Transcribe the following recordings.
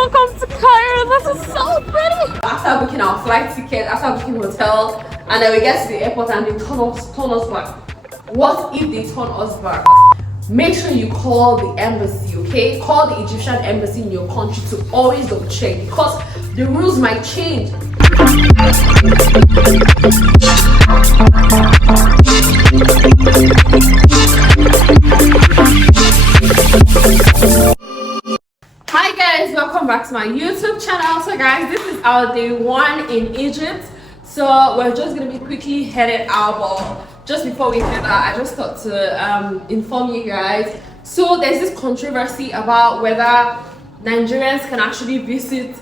welcome to Cairo. This is so pretty. After booking our flight ticket, after booking hotel, and then we get to the airport and they turn us back. What if they turn us back? Make sure you call the embassy, okay? Call the Egyptian embassy in your country to always double check because the rules might change. Hi guys, welcome back to my YouTube channel. So guys, this is our day 1 in Egypt. So we're just gonna be quickly headed out, but just before we head out, I just thought to inform you guys. So there's this controversy about whether Nigerians can actually visit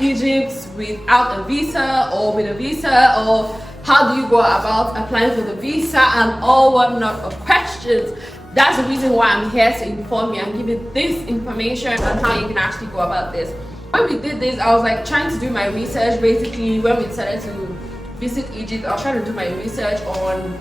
Egypt without a visa or with a visa, or how do you go about applying for the visa and all whatnot of questions. That's the reason why I'm here, to inform you and give you this information on how you can actually go about this. When we did this, I was like trying to do my research. Basically, when we decided to visit Egypt, I was trying to do my research on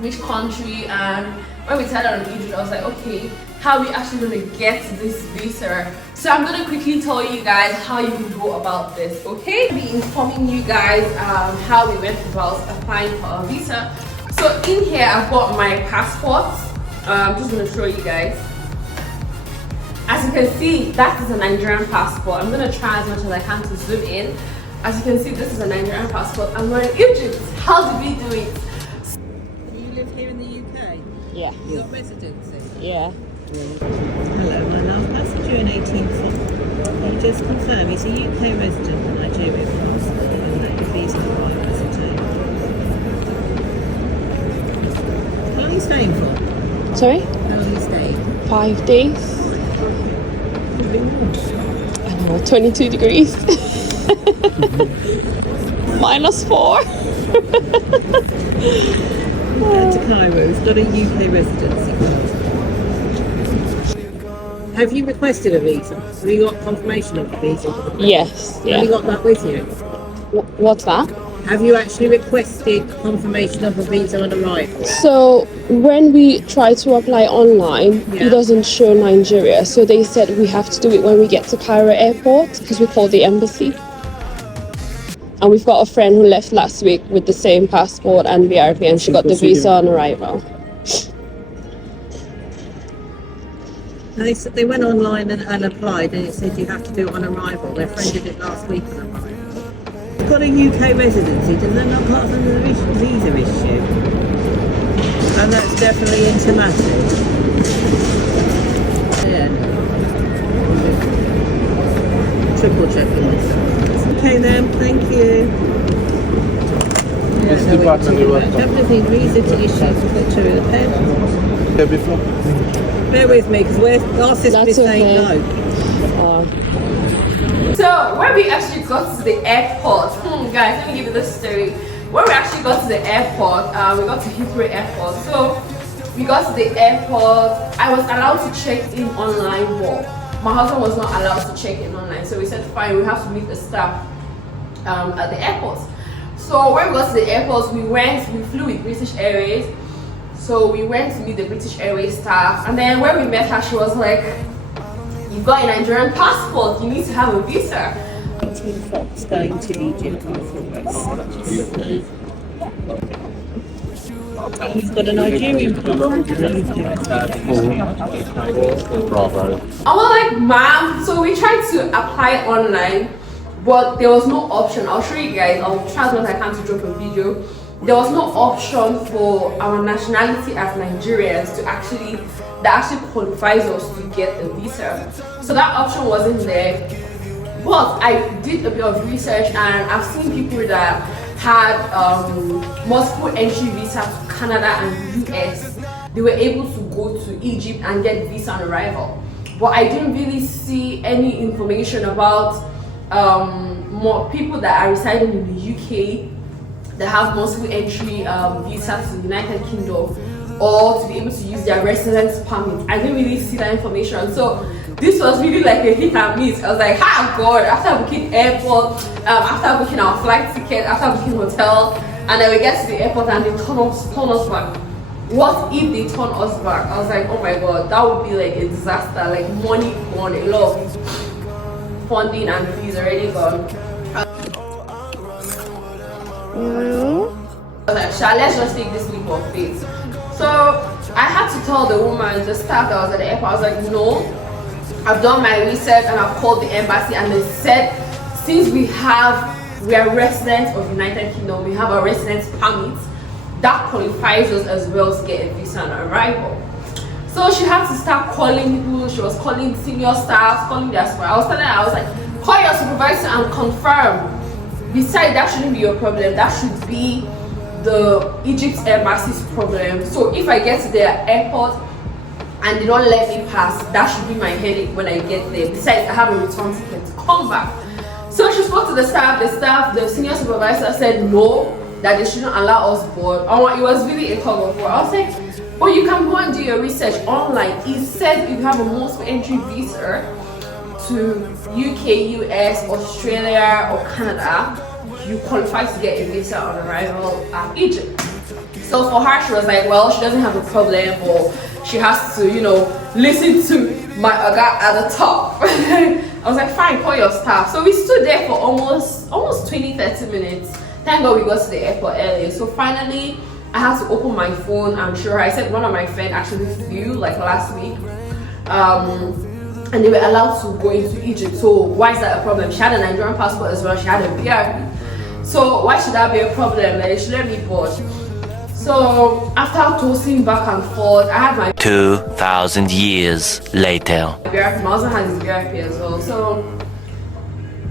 which country, and when we decided on Egypt, I was like, okay, how are we actually going to get this visa? So I'm going to quickly tell you guys how you can go about this, okay? I'll be informing you guys how we went about applying for a visa. So in here, I've got my passport. I'm just going to show you guys. As you can see, that is a Nigerian passport. I'm going to try as much as I can to zoom in. As you can see, this is a Nigerian passport. I'm wearing Egypt. How did we do it? Do you live here in the UK? Yeah. You got residency? Yeah. Hello, my love. Passenger in 18th. Can you just confirm he's a UK resident with Nigerian passport and that your visa requirements are taken? How long are you staying for? Sorry? How long are you staying? 5 days. I know, 22 degrees. -4. Going to Cairo. He's got a UK residency card. Have you requested a visa? Have you got confirmation of the visa? Yes. Have you got that with you? What's that? Have you actually requested confirmation of a visa on arrival? So when we try to apply online, it doesn't show Nigeria. So they said we have to do it when we get to Cairo Airport because we call the embassy. And we've got a friend who left last week with the same passport and BRP, and she got the visa on arrival. They said they went online and applied, and it said you have to do it on arrival. Their friend did it last week on arrival. You've got a UK residency, does that not pass under the visa issue? And that's definitely automatic. Yeah. Triple checking this. Okay then, thank you. Which department you work for? Definitely visa to issue to the pen. Yeah, before. Bear with me, because our system is saying no. So when we actually got to the airport, guys, let me give you this story. When we actually got to the airport, we got to Heathrow Airport. So we got to the airport. I was allowed to check in online, but my husband was not allowed to check in online. So we said, fine, we have to meet the staff at the airport. So when we got to the airport, we flew with British Airways. So we went to meet the British Airways staff, and then when we met her, she was like, "You've got a Nigerian passport, you need to have a visa." 18 Fox going to Egypt on He's got a Nigerian passport. I was like, "Ma'am," so we tried to apply online, but there was no option. I'll show you guys. I'll try as much as I can to drop a video. There was no option for our nationality as Nigerians that actually qualifies us to get a visa. So that option wasn't there. But I did a bit of research, and I've seen people that had multiple entry visa to Canada and US. They were able to go to Egypt and get visa on arrival. But I didn't really see any information about more people that are residing in the UK that have multiple entry visa to the United Kingdom, or to be able to use their residence permit. I didn't really see that information. So this was really like a hit and miss. I was like, oh God, after booking airport, after booking our flight ticket, after booking hotel, and then we get to the airport and they turn us back. What if they turn us back? I was like, oh my God, that would be like a disaster, like money gone, a lot of funding and he's already gone. I was like, let's just take this leap of faith. So I had to tell the woman, the staff that was at the airport, I was like, no, I've done my research and I've called the embassy, and they said since we are residents of United Kingdom, we have a residence permit that qualifies us as well to get a visa on arrival. So she had to start calling people. She was calling senior staff, calling their supervisor. I was telling her, I was like, call your supervisor and confirm. Besides, that shouldn't be your problem. That should be the Egypt embassy's problem. So if I get to their airport and they don't let me pass, that should be my headache when I get there. Besides, I have a return ticket to come back. So she spoke to the senior supervisor said no, that they shouldn't allow us board. It was really a tug of war. I was like, but you can go and do your research online. It said if you have a multiple entry visa to UK, US, Australia or Canada, you qualify to get a visa on arrival at Egypt. So for her, she was like, well, she doesn't have a problem, or she has to, listen to my oga at the top. I was like, fine, call your staff. So we stood there for almost 20-30 minutes. Thank God we got to the airport early. So finally, I had to open my phone and show her. I said one of my friends actually flew like last week. And they were allowed to go into Egypt. So why is that a problem? She had a Nigerian passport as well. She had a BRP. So why should that be a problem? Like, they should let me board. So after tossing back and forth, I had my 2,000 years later. BRP. My husband has his BRP as well. So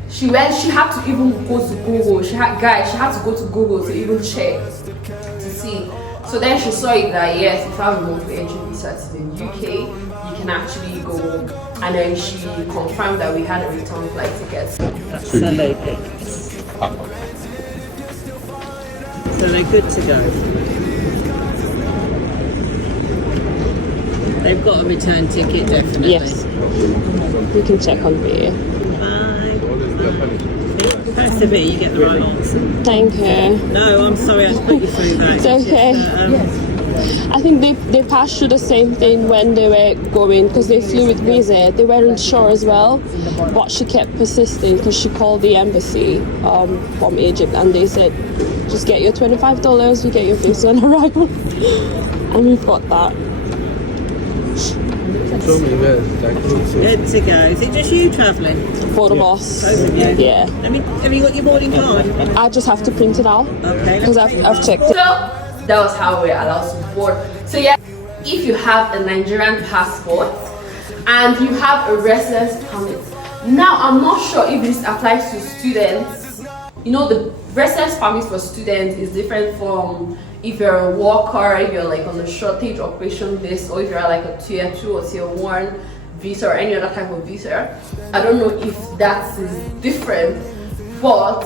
she had to even go to Google. She had to go to Google to even check to see. So then she saw it that yes, if I have a multiple entry visa to the UK, you can actually go. And then she confirmed that we had a return flight ticket. Absolutely. So they're good to go. They've got a return ticket, definitely. Yes. You can check on there. Has to be, you get the right answer. Thank you. No, I'm sorry I put you through that. It's okay. I think they passed through the same thing when they were going, because they flew with Visa. They weren't sure as well, but she kept persisting because she called the embassy from Egypt, and they said, just get your $25, you get your visa on arrival. And we've got that. Show me where, like, Good to go. Is it just you travelling? For the boss. Both of you? Yeah. Have you got your boarding card? I just have to print it out. Okay. Because I've checked So it. that was how we're allowed to board. So yeah, if you have a Nigerian passport and you have a residence permit. Now I'm not sure if this applies to students. The residence permit for students is different from if you're a worker, if you're like on a shortage operation list, or if you're like a tier 2 or tier 1 visa or any other type of visa. I don't know if that is different, but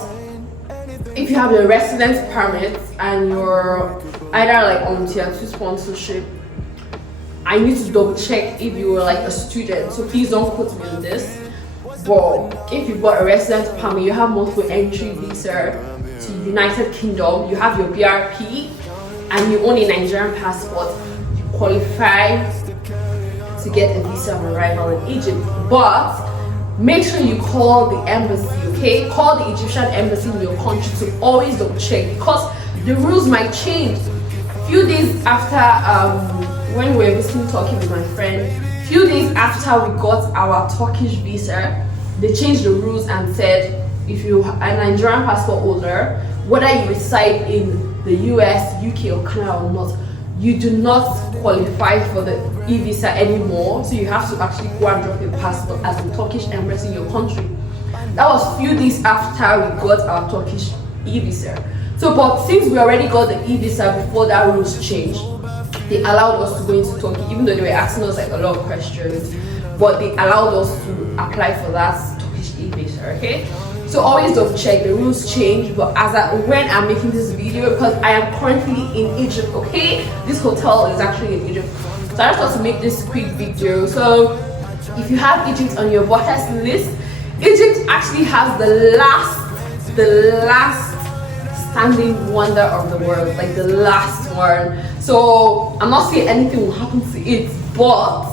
if you have a residence permit and you're either like on tier 2 sponsorship, I need to double check if you were like a student, so please don't quote me on this. But if you've got a residence permit, you have multiple entry visa to United Kingdom, you have your BRP, and you own a Nigerian passport, you qualify to get a visa on arrival in Egypt. But make sure you call the embassy, okay? Call the Egyptian embassy in your country to always double check, because the rules might change. A few days after when we were visiting Turkey with my friend, few days after we got our Turkish visa, they changed the rules and said if you're a Nigerian passport holder, whether you reside in the US, UK or Canada or not, you do not qualify for the e-visa anymore. So you have to actually go and drop your passport at the Turkish embassy in your country. That was few days after we got our Turkish e-visa. So but since we already got the e-visa before that rules changed, they allowed us to go into Turkey, even though they were asking us like a lot of questions, but they allowed us to apply for that Turkish e-visa, okay? So always double check, the rules change, but when I'm making this video, because I am currently in Egypt, okay? This hotel is actually in Egypt. So I just thought to make this quick video. So if you have Egypt on your bucket list, Egypt actually has the last standing wonder of the world, like the last one. So I'm not saying anything will happen to it, but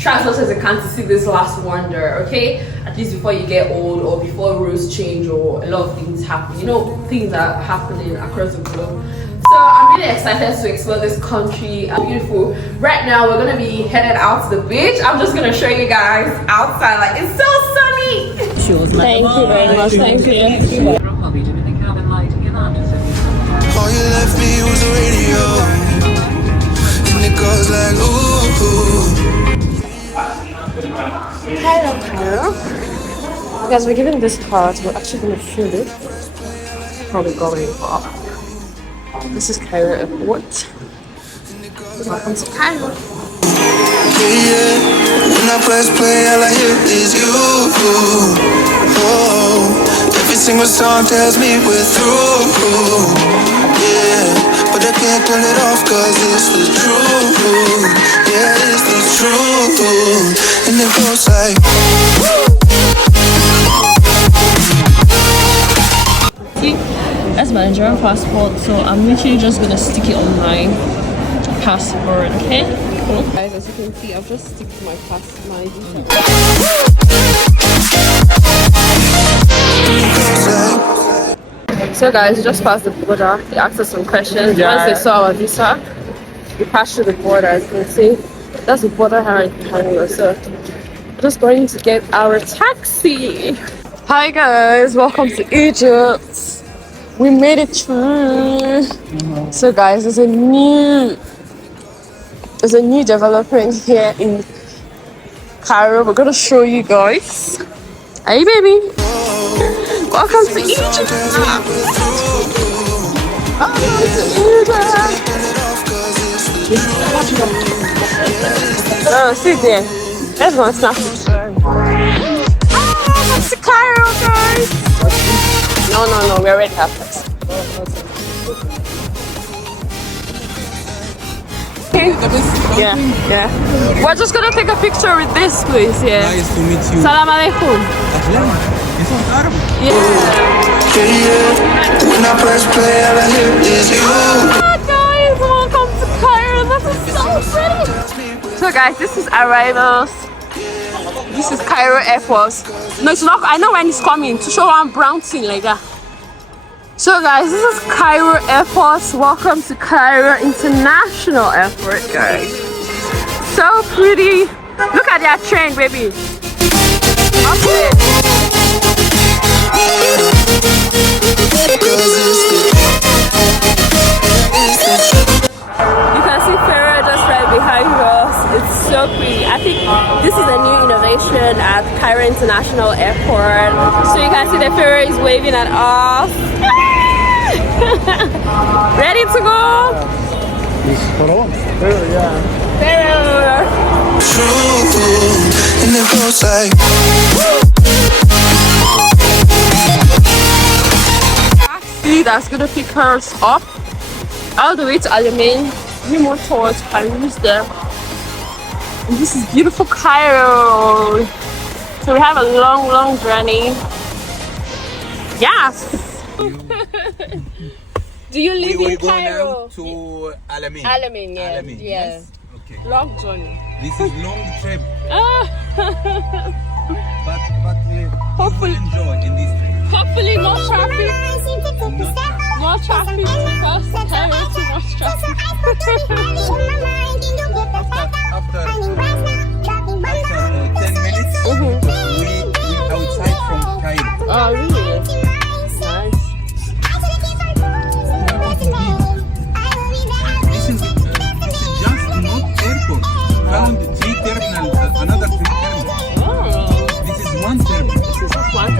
try as much as you can to see this last wonder, okay? At least before you get old or before rules change or a lot of things happen. You know, things are happening across the globe. So I'm really excited to explore this country. Beautiful. Right now we're gonna be headed out to the beach. I'm just gonna show you guys outside. Like, it's so sunny. Thank you very much. Thank you. All you left me was a radio, and it goes like ooh. Hello, Cairo. Guys, we're given this card. We're actually going to shoot it. Probably going up. This is Cairo Airport. Welcome to Cairo. Yeah, when I press play, all I hear is you. Oh, every single song tells me we're through. Yeah, but I can't turn it off 'cause it's the truth. Yeah, it's the truth. And it goes like That's my Nigerian passport, so I'm literally just gonna stick it on my passport, okay? Cool. Guys, as you can see, I've just stick to my passport, So guys, we just passed the border. They asked us some questions. Once they saw our visa, we passed through the border. As you can see, that's the border right behind us. So we're just going to get our taxi. Hi guys, welcome to Egypt. We made it through. So guys, there's a new development here in Cairo. We're gonna show you guys. Hey baby, welcome to Egypt. Oh, sit there. Let's go and snap it. Welcome to Cairo, guys. No, we already have this. Yeah. We're just gonna take a picture with this, please. Yeah. nice to meet you. Salam alaikum. Yeah. When I press play, all I hear is you. Hi guys, welcome to Cairo. This is so pretty. So guys, this is arrivals. This is Cairo Airport. No, it's not. I know when it's coming to show one brown thing like that. So guys, this is Cairo Airport. Welcome to Cairo International Airport, guys. So pretty. Look at that train, baby. Okay. You can see Pharaoh just right behind us. It's so pretty. I think this is a new innovation at Cairo International Airport. So you can see the Pharaoh is waving at us. Ready to go? Pharaoh. Truth, and it goes like Taxi that's gonna pick us up all the way to Alamein. We more towards Paris there. And this is beautiful Cairo. So we have a long journey. Yes. Do you live in Cairo? To Alamein. Alamein, yeah. Alamein, Yeah. yes. Okay. Long journey. This is long trip, Ah. but Hopefully- you will enjoy in this trip. Hopefully no traffic. No traffic because Cairo too much traffic. After 10 minutes, we outside from Cairo. Oh really? Nice. This is just not airport. Found 3 terminals, another 3 terminals. Oh, This is 1 terminal. this is fun.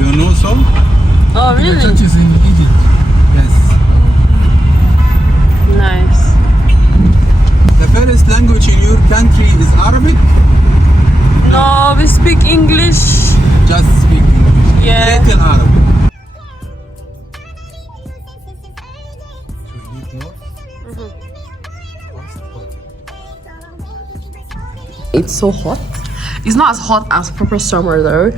You know some? Oh really? Churches in Egypt. Yes. Nice. The first language in your country is Arabic? No, speak English? Just speak English. Yeah. Little Arabic. Do you need more? It's so hot. It's not as hot as proper summer though.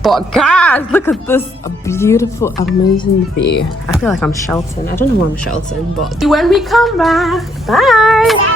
But guys, look at this beautiful, amazing view. I feel like I'm shouting. I don't know why I'm shouting, but when we come back, bye.